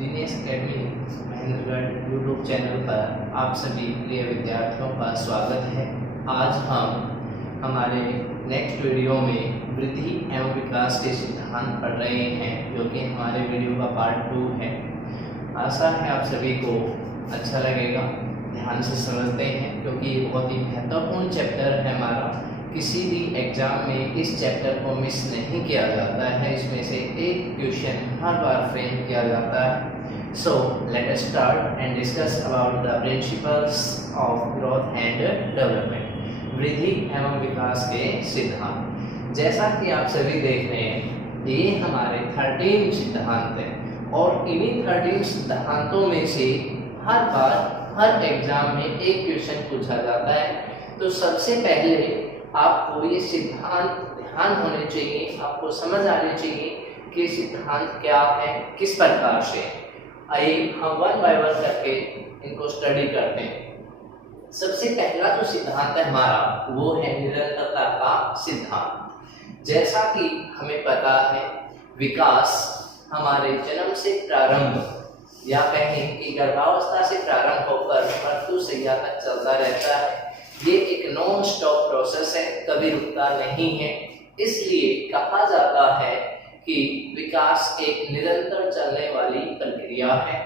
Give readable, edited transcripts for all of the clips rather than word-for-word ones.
Genius academy Mahendragarh YouTube channel पर आप सभी प्रिय विद्यार्थियों का स्वागत है। आज हम हमारे नेक्स्ट वीडियो में वृद्धि एवं विकास के सिद्धांत पढ़ रहे हैं, जो कि हमारे वीडियो का पार्ट 2 है। आशा है आप सभी को अच्छा लगेगा। ध्यान से समझते हैं, क्योंकि ये बहुत ही महत्वपूर्ण चैप्टर है हमारा। किसी भी एग्जाम में इस चैप्टर को मिस नहीं किया जाता है। इसमें से एक क्वेश्चन हर बार फ्रेम किया जाता है। So let us start and discuss about the principles of growth and development, वृद्धि एवं विकास के सिद्धांत। जैसा कि आप सभी देख रहे हैं, ये हमारे 13 सिद्धांत हैं और इन्हीं 13 सिद्धांतों में से हर बार हर एग्जाम में एक क्वेश्चन पूछा जाता है। तो सबसे पहले आपको ये सिद्धांत ध्यान होने चाहिए, आपको समझ आने चाहिए कि सिद्धांत क्या है, किस प्रकार से। आइए हम वन बाय वन करके इनको स्टडी करते हैं। सबसे पहला जो सिद्धांत है हमारा, वो है निरंतरता का सिद्धांत। जैसा कि हमें पता है, विकास हमारे जन्म से प्रारंभ या कहें कि गर्भावस्था से प्रारंभ होकर मृत्युशैया तक चलता रहता है। ये एक नॉन स्टॉप प्रोसेस है, कभी रुकता नहीं है। इसलिए कहा जाता है कि विकास एक निरंतर चलने वाली प्रक्रिया है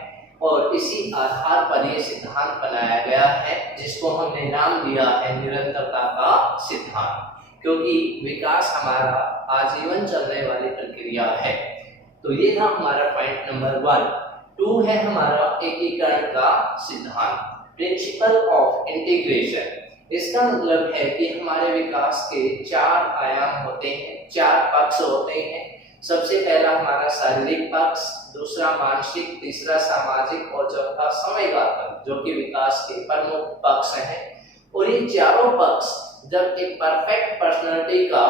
और इसी आधार पर यह सिद्धांत बनाया गया है, जिसको हमने नाम दिया है निरंतरता का सिद्धांत, क्योंकि विकास हमारा आजीवन चलने वाली प्रक्रिया है। तो ये था हमारा पॉइंट नंबर 1। 2 है हमारा एकीकरण का सिद्धांत, प्रिंसिपल ऑफ इंटीग्रेशन। इसका मतलब है कि हमारे विकास के 4 आयाम होते हैं, 4 पक्ष होते हैं। सबसे पहला हमारा शारीरिक पक्ष, दूसरा मानसिक, तीसरा सामाजिक और चौथा समयघातक, जो कि विकास के प्रमुख पक्ष हैं। और ये चारों पक्ष जब एक परफेक्ट पर्सनालिटी का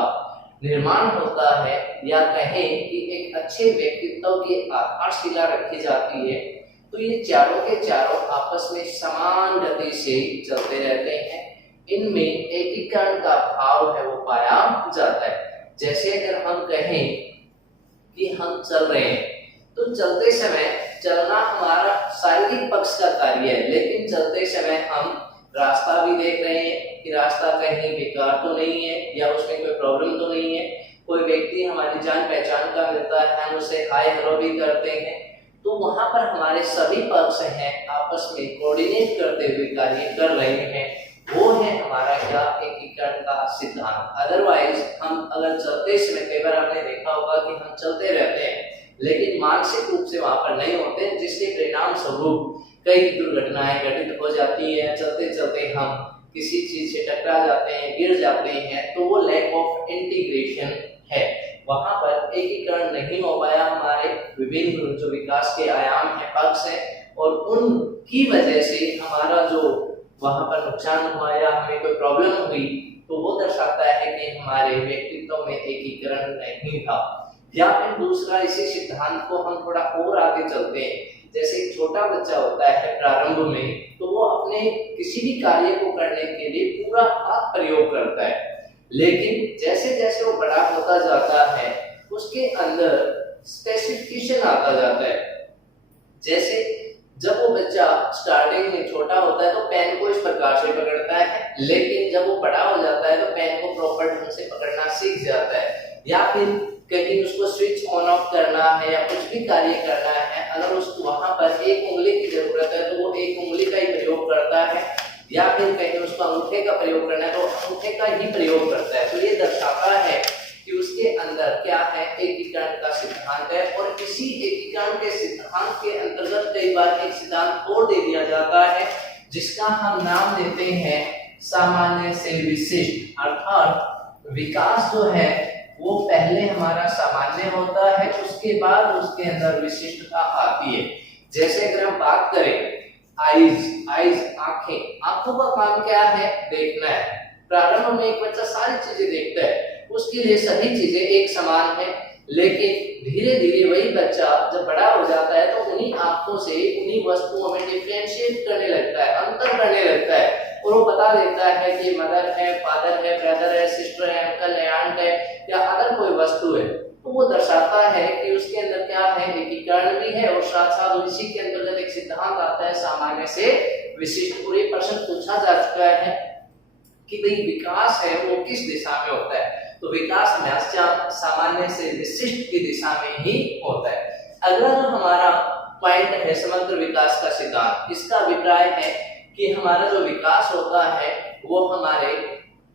निर्माण होता है या कहें कि एक अच्छे व्यक्तित्व की आधारशिला रखी जाती है, तो ये चारों के चारों आपस में समान गति से चलते रहते हैं। इनमें एकीकरण का भाव है वो पाया जाता है। जैसे अगर हम कहें कि हम चल रहे हैं, तो चलते समय चलना हमारा शारीरिक पक्ष का कार्य है, लेकिन चलते समय हम रास्ता भी देख रहे हैं कि रास्ता कहीं बेकार तो नहीं है या उसमें कोई प्रॉब्लम तो नहीं है। कोई व्यक्ति हमारी जान पहचान का मिलता है, हम उससे हाय हेलो भी करते हैं। तो वहां पर हमारे सभी पक्ष हैं आपस में कोऑर्डिनेट करते हुए कार्य कर रहे हैं। वो है हमारा क्या, एकीकरण का सिद्धांत। अदरवाइज हम अगर चलते समय, कई बार आपने देखा होगा कि हम चलते रहते हैं लेकिन मानसिक रूप से वहां पर नहीं होते, जिसके परिणाम स्वरूप कई दुर्घटनाएं घटित हो जाती है। चलते चलते हम किसी चीज से टकरा जाते हैं, गिर जाते हैं, तो वो लैक ऑफ इंटीग्रेशन है। वहां पर एकीकरण नहीं हो पाया। हमारे विभिन्न जो विकास के आयाम है, पक्ष है, और उनकी वजह से हमारा जो वहां पर नुकसान हुआ या हमें कोई प्रॉब्लम हुई, तो वो दर्शाता है कि हमारे व्यक्तित्व में एकीकरण नहीं था। या फिर दूसरा, इसी सिद्धांत को हम थोड़ा और आगे चलते हैं। जैसे एक छोटा बच्चा होता है प्रारंभ में, तो वो अपने किसी भी कार्य को करने के लिए पूरा हाथ प्रयोग करता है, लेकिन जैसे जैसे वो बड़ा होता जाता है, उसके अंदर स्पेसिफिकेशन आता जाता है। जैसे जब वो बच्चा स्टार्टिंग में छोटा होता है तो पेन को इस प्रकार से पकड़ता है, लेकिन जब वो बड़ा हो जाता है तो पेन को प्रॉपर ढंग से पकड़ना सीख जाता है। या फिर कहीं उसको स्विच ऑन ऑफ करना है या कुछ भी कार्य करना है, अगर उसको वहां पर एक उंगली की जरूरत है तो वो एक उंगली का ही प्रयोग करता है, या फिर कहीं उसको अंगूठे का प्रयोग करना है तो अंगूठे का ही प्रयोग करता है। तो ये दर्शाता है कि उसके अंदर क्या है, एकीकरण का सिद्धांत है। और इसी एकीकरण के सिद्धांत के अंतर्गत कई बार एक सिद्धांत और दे दिया जाता है, जिसका हम नाम देते हैं सामान्य से विशिष्ट। अर्थात विकास जो है वो पहले हमारा सामान्य होता है, उसके बाद उसके अंदर विशिष्टता आती है। जैसे अगर हम बात करें आईज आंखें, आंखों का काम क्या है, देखना है। प्रारंभ में एक बच्चा सारी चीजें देखता है, उसके लिए सभी चीजें एक समान है, लेकिन धीरे धीरे वही बच्चा जब बड़ा हो जाता है तो उन्हीं आंखों से उन्हीं वस्तुओं में डिफरेंशिएट करने लगता है, अंतर करने लगता है, और वो बता देता है कि मदर है, फादर है, ब्रदर है, सिस्टर है, अंकल है, आंट है, या अदर कोई वस्तु है। तो वो दर्शाता है कि उसके अंदर क्या है, एकीकरण भी है और साथ साथ इसी के अंतर्गत एक सिद्धांत आता है सामान्य से विशिष्ट। पूरे प्रश्न पूछा जा चुका है कि भाई विकास है वो किस दिशा में होता है, तो विकास हमेशा सामान्य से विशिष्ट की दिशा में ही होता है। अगला जो हमारा पॉइंट है समग्र विकास का सिद्धांत, इसका अभिप्राय है कि हमारा जो विकास होता है वो हमारे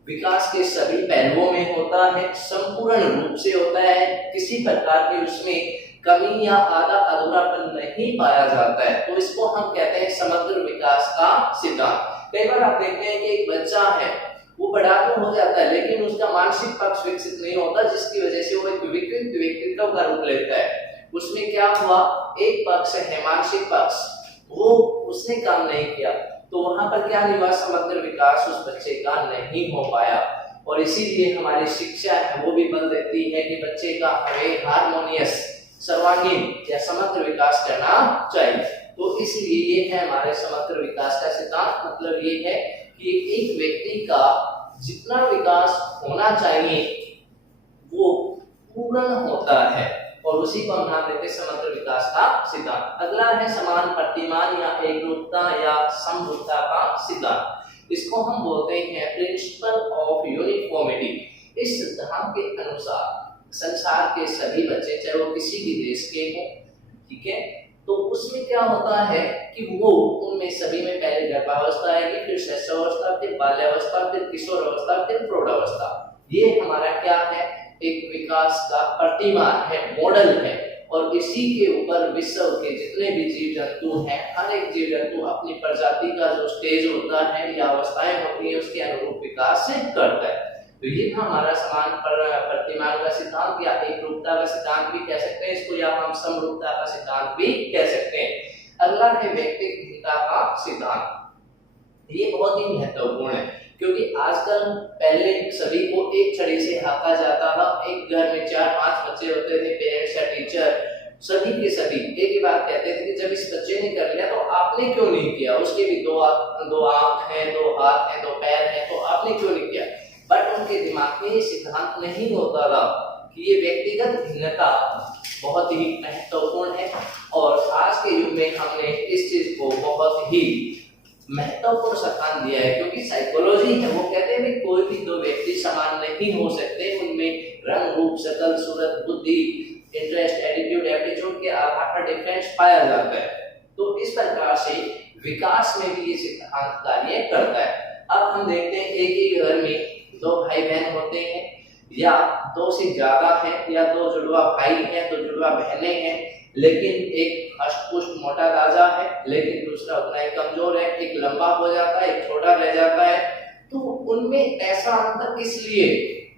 विकास के सभी पहलुओं में होता है, संपूर्ण रूप से होता है, किसी प्रकार की उसमें कमी या आधा अधूरापन नहीं पाया जाता है, तो इसको हम कहते हैं समग्र विकास का सिद्धांत। कई बार आप देखते हैं कि एक बच्चा है वो बड़ा तो हो जाता है लेकिन उसका मानसिक पक्ष विकसित नहीं होता, जिसकी वजह से वो एक विकृत व्यक्तित्व का रूप लेता है। उसमें क्या हुआ, एक पक्ष है मानसिक पक्ष, वो उसने काम नहीं किया, तो वहां पर क्या नहीं हुआ, समग्र विकास उस बच्चे का नहीं हो पाया। और इसीलिए हमारी शिक्षा है वो भी बल देती है कि बच्चे का हमें हार्मोनियस, सर्वांगीण या समग्र विकास करना चाहिए। तो इसलिए ये है हमारे समग्र विकास का सिद्धांत। मतलब ये है कि एक व्यक्ति का जितना विकास होना चाहिए वो पूर्ण होता है और उसी को हम नाम देते हैं समग्र विकास का सिद्धांत। अगला है समान प्रतिमान या एकरूपता या समरूपता का सिद्धांत। इसको हम बोलते हैं प्रिंसिपल ऑफ यूनिफॉर्मिटी। इस सिद्धांत के अनुसार संसार के सभी बच्चे, चाहे वो किसी भी देश के हों, ठीक है, तो उसमें क्या होता है कि वो उनमें सभी में पहले गर्भावस्था आएगी, फिर शैशवावस्था, फिर बाल्यावस्था, फिर किशोर अवस्था, फिर प्रौढ़ावस्था। ये हमारा क्या है, एक विकास का प्रतिमान है, मॉडल है। और इसी के ऊपर विश्व के जितने भी जीव जंतु हैं, हर एक जीव जंतु अपनी प्रजाति का जो स्टेज होता है या अवस्थाएं होती है उसके अनुरूप विकास करता है। तो ये हमारा समान प्रतिमान का सिद्धांत या एकरूपता का सिद्धांत भी कह सकते हैं इसको, या हम समरूपता का सिद्धांत भी कह सकते हैं। अगला है व्यक्तिगत भिन्नता का सिद्धांत। ये बहुत ही महत्वपूर्ण है क्योंकि आजकल, पहले सभी को एक छड़ी से हाका जाता था, एक घर में 4-5 बच्चे होते थे, पेरेंट्स या टीचर सभी के सभी एक ही बात कहते थे कि जब इस बच्चे ने कर लिया तो आपने क्यों नहीं किया, उसके भी दो आंख हैं, 2 हाथ हैं, 2 पैर हैं, तो आपने क्यों नहीं किया। बट उनके दिमाग में ये सिद्धांत नहीं होता था कि ये व्यक्तिगत भिन्नता बहुत ही महत्वपूर्ण है। और आज के युग में हमने इस चीज को बहुत ही महत्वपूर्ण स्थान दिया है, क्योंकि साइकोलॉजी है वो कहते हैं कि कोई भी 2 व्यक्ति समान नहीं हो सकते, उनमें रंग, रूप, शकल, सूरत, बुद्धि, इंटरेस्ट, एटीट्यूड, एप्टीट्यूड के आधार पर डिफरेंस पाया जाता है। तो इस प्रकार से विकास में भी ये सिद्धांत कार्य करता है। अब हम देखते हैं एक ही घर में 2 भाई बहन होते हैं या 2 से ज्यादा है, या 2 जुड़वा भाई हैं, 2 जुड़वा बहनें हैं, लेकिन एक अष्टपुष्ट मोटा ताजा है लेकिन दूसरा उतना ही कमजोर है, एक लंबा हो जाता है, एक छोटा रह जाता है। तो उनमें ऐसा अंतर किस लिए,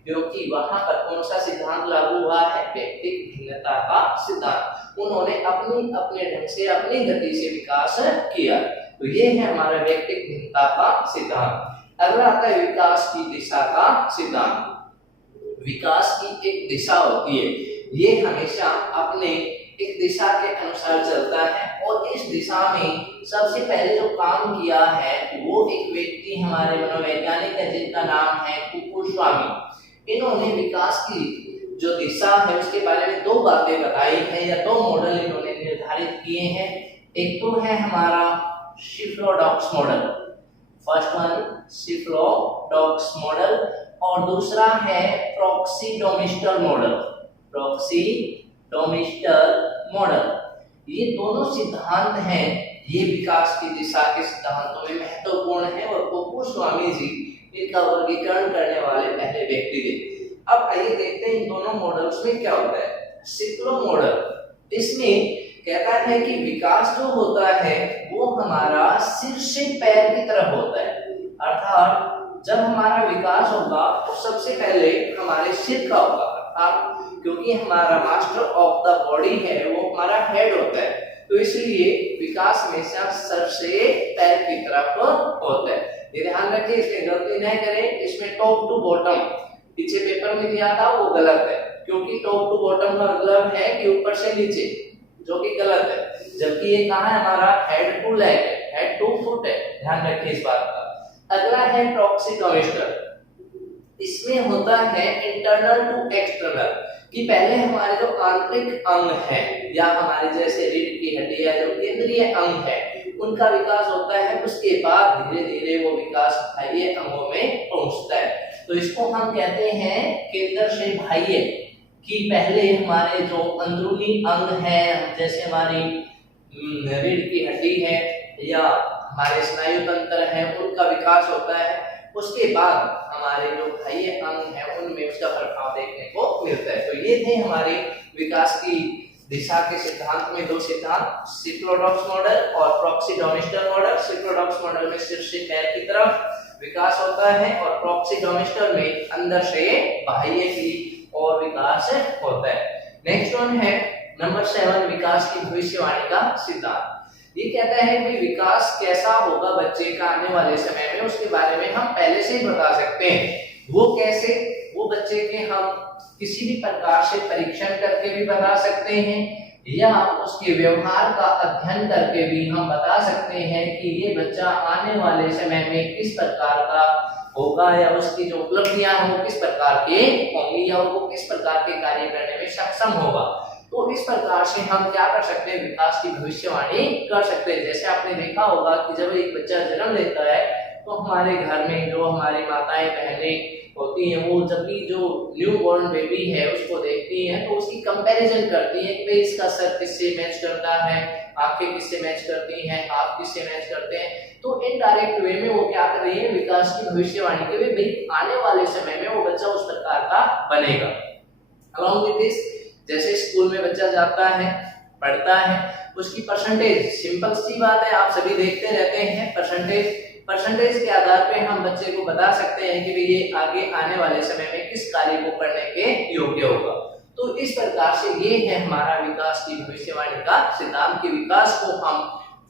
क्योंकि वहां पर कौन सा सिद्धांत लागू हुआ है, व्यक्तिगत भिन्नता का सिद्धांत। उन्होंने अपने ढंग से, अपनी गति से विकास किया। तो ये है हमारा व्यक्तिगत भिन्नता का सिद्धांत। अगला आता है विकास की दिशा का सिद्धांत। विकास की एक दिशा होती है, ये हमेशा अपने एक दिशा के अनुसार चलता है और इस दिशा में सबसे पहले जो काम किया है वो एक व्यक्ति हमारे मनोवैज्ञानिक है जिनका नाम है कुपुस्वामी। इन्होंने विकास की जो दिशा है उसके बारे में 2 बातें बताई है या 2 मॉडल इन्होंने निर्धारित किए हैं। एक तो है हमारा सिफ्लोडॉक्स मॉडल, फर्स्ट वन सिफ्लोडॉक्स मॉडल, और दूसरा है प्रॉक्सीडोमिस्टर मॉडल, प्रॉक्सीडोमिस्टर मॉडल। ये दोनों सिद्धांत हैं, ये विकास की दिशा के सिद्धांतों में महत्वपूर्ण है और कुपुस्वामी जी इनका वर्गीकरण करने वाले पहले व्यक्ति थे। अब आइए देखते हैं इन दोनों मॉडल्स में क्या होता है। सिफ्लो मॉडल इसमें कहता है कि विकास जो होता है वो हमारा सिर से पैर की तरफ होता है, अर्थात जब हमारा विकास होगा तो सबसे पहले हमारे सिर का होगा, अर्थात क्योंकि हमारा मास्टर ऑफ द बॉडी है वो हमारा हेड होता है, तो इसलिए विकास हमेशा सर से पैर की तरफ होता है। ये ध्यान रखिए, इसमें गलती नहीं करें। इसमें टॉप टू बॉटम पीछे पेपर में दिया था वो गलत है, क्योंकि टॉप टू बॉटम का मतलब है कि ऊपर से नीचे, जो कि गलत है। जबकि ये कहाँ है हमारा हेड टू लेग है, हेड टू फुट है, ध्यान रखिए इस बात का। अगला है प्रॉक्सीडोमिस्टर। इसमें होता है इंटरनल टू एक्सटर्नल, कि पहले हमारे जो आंतरिक अंग है या हमारे जैसे रीढ़ की हड्डी या जो केंद्रीय अंग है उनका विकास होता है, उसके बाद धीरे धीरे वो विकास बाह्य अंगों में पहुंचता है। तो इसको हम कहते हैं केंद्र से बाह्य, कि पहले हमारे जो अंदरूनी अंग है जैसे हमारी रीढ़ की हड्डी है या हमारे स्नायु तंत्र है उनका विकास होता है, उसके बाद हमारे जो बाह्य अंग है उनमें उसका प्रभाव देखने को मिलता है। तो ये थे हमारे विकास की दिशा के सिद्धांत में दो सिद्धांत, सिक्लोडॉक्स मॉडल और प्रॉक्सीडोमिस्टर मॉडल। सिक्लोडॉक्स मॉडल में सिर से पैर की तरफ विकास होता है और प्रॉक्सीडोमिस्टर में अंदर से बाह्य की और विकास होता है। नेक्स्ट वन है नंबर 7, विकास की भविष्यवाणी का सिद्धांत। ये कहता है कि विकास कैसा होगा बच्चे का आने वाले समय में, उसके बारे में हम पहले से ही बता सकते हैं। वो कैसे? वो बच्चे के हम किसी भी प्रकार से परीक्षण करके भी बता सकते हैं या उसके व्यवहार का अध्ययन करके भी हम बता सकते हैं कि ये बच्चा आने वाले समय में किस प्रकार का होगा या उसकी जो उपलब्धियां हैं वो किस प्रकार के होंगी या वो किस प्रकार के कार्य करने में सक्षम होगा। तो इस प्रकार से हम क्या कर सकते हैं, विकास की भविष्यवाणी कर सकते हैं। जैसे आपने देखा होगा कि जब एक बच्चा जन्म लेता है तो हमारे घर में जो हमारी माताएं बहनें होती हैं वो जब भी जो न्यू बॉर्न बेबी है उसको देखती हैं तो उसकी कंपैरिजन करती हैं कि भाई इसका सर किससे मैच करता है, आंखें किससे मैच करती हैं, हाथ किससे मैच करते हैं। तो इनडायरेक्ट वे में वो क्या कर रही है, विकास की भविष्यवाणी के भाई आने वाले समय में वो बच्चा उस प्रकार का बनेगा। अलॉन्ग विद दिस, जैसे स्कूल में बच्चा जाता है पढ़ता है उसकी परसेंटेज, सिंपल सी बात है, आप सभी देखते रहते हैं परसेंटेज के आधार पे हम बच्चे को बता सकते हैं कि भाई ये आगे आने वाले समय में किस कार्य को करने के योग्य होगा। तो इस प्रकार से ये है हमारा विकास की भविष्यवाणी का सिद्धांत। कि विकास को हम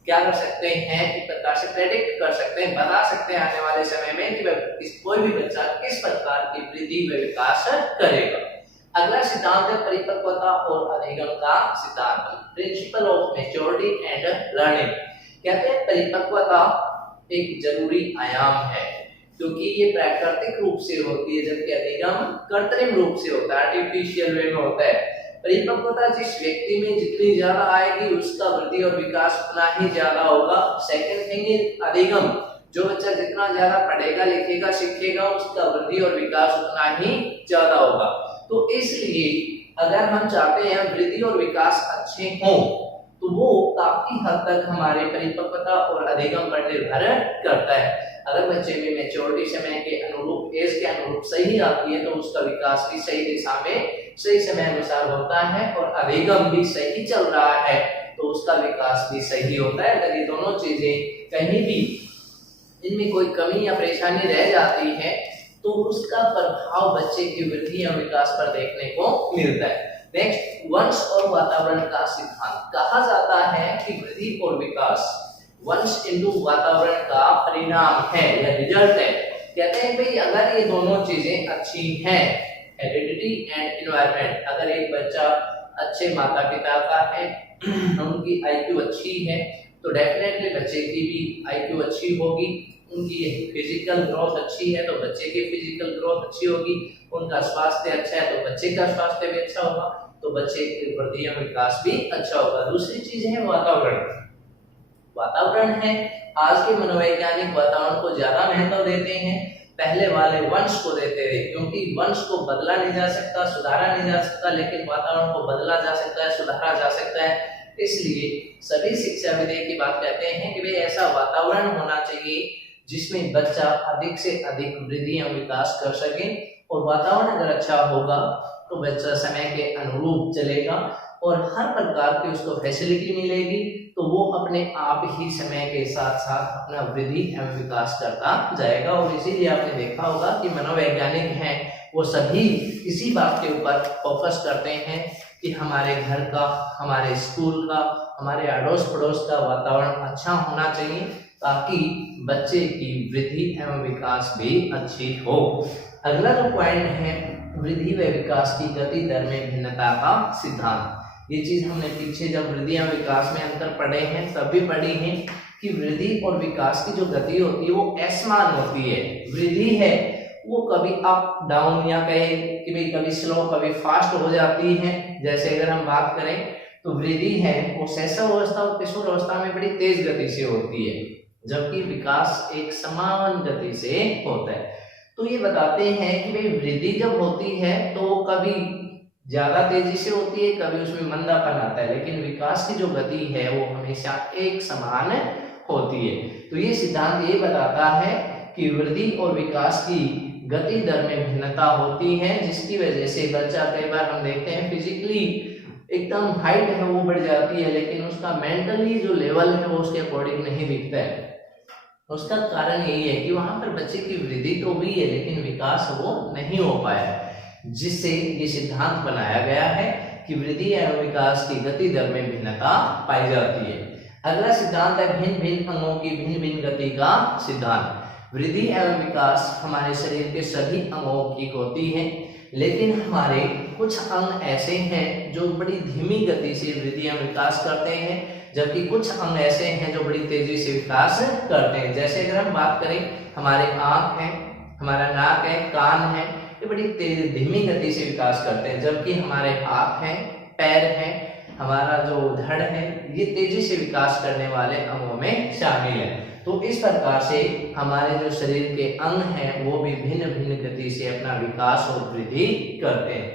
क्या कर सकते हैं, एक प्रकार से प्रेडिक्ट कर सकते हैं, बता सकते हैं आने वाले समय में कि कोई भी बच्चा किस प्रकार की वृद्धि व विकास करेगा। अगला सिद्धांत है परिपक्वता और अधिगम का सिद्धांत, principle of maturity and learning. कहते हैं परिपक्वता एक जरूरी आयाम है क्योंकि ये प्राकृतिक रूप से होती है जबकि अधिगम कृत्रिम रूप से होता है, आर्टिफिशियल वे में होता है। परिपक्वता जिस व्यक्ति में जितनी ज्यादा आएगी उसका वृद्धि और विकास उतना ही ज्यादा होगा। सेकंड थिंग इज अधिगम, जो बच्चा जितना ज्यादा पढ़ेगा लिखेगा सीखेगा उसका वृद्धि और विकास उतना ही ज्यादा होगा। तो इसलिए अगर हम चाहते हैं वृद्धि और विकास अच्छे हों तो वो काफी हद तक हमारे परिपक्वता और अधिगम पर निर्भर करता है। अगर बच्चे में मैच्योरिटी समय के अनुरूप, एज के अनुरूप सही आती है तो उसका विकास भी सही दिशा में सही समय अनुसार होता है और अधिगम भी सही चल रहा है तो उसका विकास भी सही होता है। अगर ये दोनों चीजें कहीं भी इनमें कोई कमी या परेशानी रह जाती है तो उसका प्रभाव बच्चे की वृद्धि या विकास पर देखने को मिलता है। नेक्स्ट, वंश और वातावरण का सिद्धांत। कहा जाता है कि वृद्धि और विकास वंश इंटू वातावरण का परिणाम है या रिजल्ट है। कहते हैं भाई अगर ये दोनों चीजें अच्छी हैं, हेरिडिटी एंड एनवायरनमेंट, अगर एक बच्चा अच्छे माता पिता का है उनकी आईक्यू अच्छी है तो डेफिनेटली बच्चे की भी आईक्यू अच्छी होगी, उनकी फिजिकल ग्रोथ अच्छी है तो बच्चे की फिजिकल ग्रोथ अच्छी होगी, उनका स्वास्थ्य अच्छा है तो बच्चे का स्वास्थ्य भी अच्छा होगा, तो बच्चे की वृद्धि और विकास भी अच्छा होगा। दूसरी चीज है वातावरण। वातावरण है, आज के मनोवैज्ञानिक वातावरण को ज्यादा महत्व देते हैं, पहले वाले वंश को देते थे क्योंकि वंश को बदला नहीं जा सकता, सुधारा नहीं जा सकता, लेकिन वातावरण को बदला जा सकता है, सुधारा जा सकता है। इसलिए सभी शिक्षाविद की बात कहते हैं कि भाई ऐसा वातावरण होना चाहिए जिसमें बच्चा अधिक से अधिक वृद्धि और विकास कर सके, और वातावरण अगर अच्छा होगा तो बच्चा समय के अनुरूप चलेगा और हर प्रकार की उसको फैसिलिटी मिलेगी तो वो अपने आप ही समय के साथ साथ अपना वृद्धि एवं विकास करता जाएगा। और इसीलिए आपने देखा होगा कि मनोवैज्ञानिक हैं वो सभी इसी बात के ऊपर फोकस करते हैं कि हमारे घर का, हमारे स्कूल का, हमारे अड़ोस पड़ोस का वातावरण अच्छा होना चाहिए ताकि बच्चे की वृद्धि एवं विकास भी अच्छी हो। अगला जो पॉइंट है वृद्धि व विकास की गति दर में भिन्नता का सिद्धांत। ये चीज हमने पीछे जब वृद्धि और विकास में अंतर पढ़े हैं तब भी पढ़ी है कि वृद्धि और विकास की जो गति होती है वो असमान होती है। वृद्धि है वो कभी अप डाउन या कहे कि भाई कभी स्लो कभी फास्ट हो जाती है। जैसे अगर हम बात करें तो वृद्धि है वो शैशव अवस्था और किशोर अवस्था में बड़ी तेज गति से होती है, जबकि विकास एक समान गति से होता है। तो ये बताते हैं कि भाई वृद्धि जब होती है तो कभी ज्यादा तेजी से होती है, कभी उसमें मंदापन आता है, लेकिन विकास की जो गति है वो हमेशा एक समान होती है। तो ये सिद्धांत ये बताता है कि वृद्धि और विकास की गति दर में भिन्नता होती है, जिसकी वजह से बच्चा कई बार हम देखते हैं फिजिकली एकदम हाइट है वो बढ़ जाती है, लेकिन उसका मेंटली जो लेवल है वो उसके अकॉर्डिंग नहीं दिखता है। उसका कारण यही है कि वहां पर बच्चे की वृद्धि तो हुई है लेकिन विकास वो नहीं हो पाया, जिससे ये सिद्धांत बनाया गया है कि वृद्धि एवं विकास की गति दर में भिन्नता पाई जाती है। अगला सिद्धांत है भिन्न भिन्न अंगों की भिन्न भिन्न गति का सिद्धांत। वृद्धि एवं विकास हमारे शरीर के सभी अंगों की होती है, लेकिन हमारे कुछ अंग ऐसे हैं जो बड़ी धीमी गति से वृद्धि एवं विकास करते हैं, जबकि कुछ अंग ऐसे हैं जो बड़ी तेजी से विकास करते हैं। जैसे अगर हम बात करें हमारे आंख है, हमारा नाक है, कान है, ये बड़ी धीमी गति से विकास करते हैं, जबकि हमारे हाथ हैं, पैर हैं, हमारा जो धड़ है, ये तेजी से विकास करने वाले अंगों में शामिल है। तो इस प्रकार से हमारे जो शरीर के अंग हैं वो भी भिन्न भिन्न गति से अपना विकास और वृद्धि करते हैं।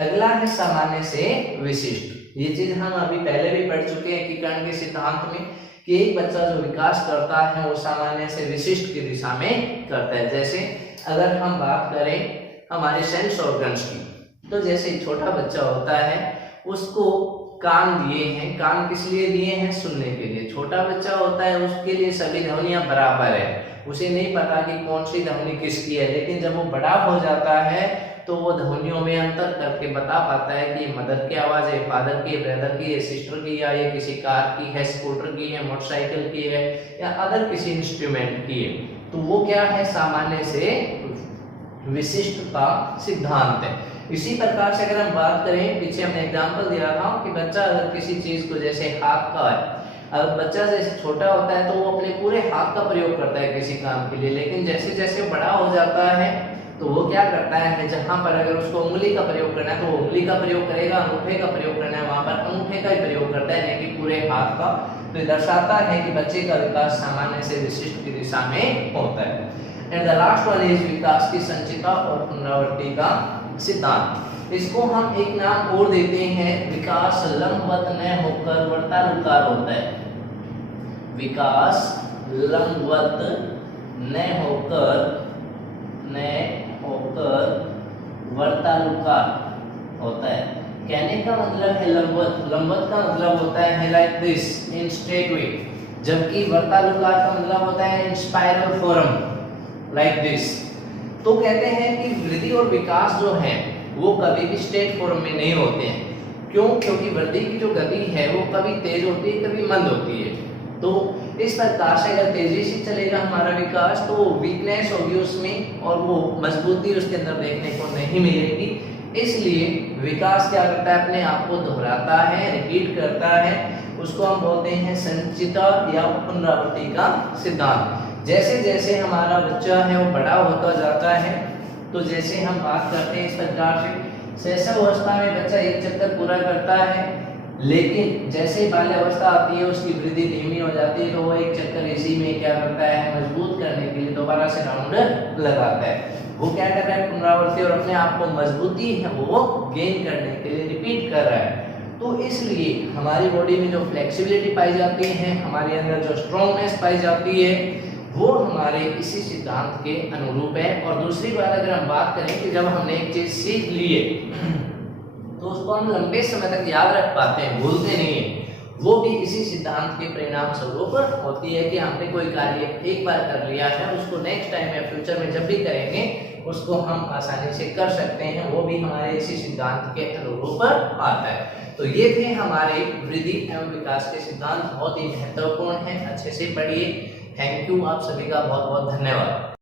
अगला है सामान्य से विशिष्ट। ये चीज हम अभी पहले भी पढ़ चुके हैं एकीकरण के सिद्धांत में कि एक बच्चा जो विकास करता है वो सामान्य से विशिष्ट की दिशा में करता है। जैसे अगर हम बात करें हमारे सेंस ऑर्गन्स की, तो जैसे छोटा बच्चा होता है उसको कान दिए हैं, कान किस लिए दिए हैं? सुनने के लिए। छोटा बच्चा होता है उसके लिए सभी ध्वनियां बराबर है, उसे नहीं पता कि कौन सी ध्वनि किसकी है, लेकिन जब वो बड़ा हो जाता है तो वो ध्वनियों में अंतर करके बता पाता है कि मदर की आवाज है, फादर की, ब्रदर की है, सिस्टर की, या ये किसी कार की है, स्कूटर की है, मोटरसाइकिल की है, या अदर किसी इंस्ट्रूमेंट की है। तो वो क्या है? सामान्य से विशिष्ट का सिद्धांत है। इसी प्रकार से अगर हम बात करें, पीछे हमने एग्जांपल दिया था कि बच्चा अगर किसी चीज को, जैसे हाथ का है, अगर बच्चा जैसे छोटा होता है तो वो अपने पूरे हाथ का प्रयोग करता है किसी काम के लिए, लेकिन जैसे जैसे बड़ा हो जाता है तो वो क्या करता है, जहां पर अगर उसको उंगली का प्रयोग करना है तो वो उंगली का प्रयोग करेगा, अंगूठे का प्रयोग करना है वहां पर अंगूठे का ही प्रयोग करता है, नहीं कि पूरे हाथ का। तो ये दर्शाता है कि बच्चे का विकास सामान्य से विशिष्ट की दिशा में होता है। And the last one is Vikas की संचिता और पुनरावृत्ति का सिद्धांत। इसको हम एक नाम और देते हैं, विकास लंबवत न होकर वर्तानुकार होता है। विकास लंबवत न होकर वर्तानुकार होता है। कहने का मतलब है लंबवत, लंबवत का मतलब होता है like this in straight way, जबकि वर्तानुकार का मतलब होता है इन स्पाइरल फॉर्म लाइक दिस। तो कहते हैं कि वृद्धि और विकास जो है वो कभी भी स्ट्रेट फॉर्म में नहीं होते हैं। क्यों? क्योंकि वृद्धि की जो गति है वो कभी तेज होती है, कभी मंद होती है। तो इस प्रकार से अगर तेजी से चलेगा हमारा विकास तो वीकनेस होगी उसमें और वो मजबूती उसके अंदर देखने को नहीं मिलेगी। इसलिए विकास क्या करता है? अपने आप को दोहराता है, रिपीट करता है। उसको हम बोलते हैं संचिता या पुनरावृत्ति का सिद्धांत। जैसे जैसे हमारा बच्चा है वो बड़ा होता जाता है, तो जैसे हम बात करते हैं इस प्रकार से शैशव अवस्था में बच्चा एक चक्कर पूरा करता है, लेकिन जैसे बाल्यावस्था आती है उसकी वृद्धि धीमी हो जाती है, तो वो एक चक्कर इसी में क्या करता है, मजबूत करने के लिए दोबारा से राउंड लगाता है। वो क्या कर रहा है? पुनरावृत्ति, और अपने आप को मजबूती है वो गेन करने के लिए रिपीट कर रहा है। तो इसलिए हमारी बॉडी में जो फ्लेक्सिबिलिटी पाई जाती है, हमारे अंदर जो स्ट्रॉन्गनेस पाई जाती है, वो हमारे इसी सिद्धांत के अनुरूप है। और दूसरी बात अगर हम बात करें कि जब हमने एक चीज सीख ली है तो उसको हम लंबे समय तक याद रख पाते हैं, भूलते नहीं है। वो भी इसी सिद्धांत के परिणाम स्वरूप होती है कि हमने कोई कार्य एक बार कर लिया है, उसको नेक्स्ट टाइम या फ्यूचर में जब भी करेंगे उसको हम आसानी से कर सकते हैं। वो भी हमारे इसी सिद्धांत के अनुरूप आता है। तो ये थे हमारे वृद्धि एवं विकास के सिद्धांत, बहुत ही महत्वपूर्ण है, अच्छे से पढ़िए। थैंक यू, आप सभी का बहुत बहुत धन्यवाद।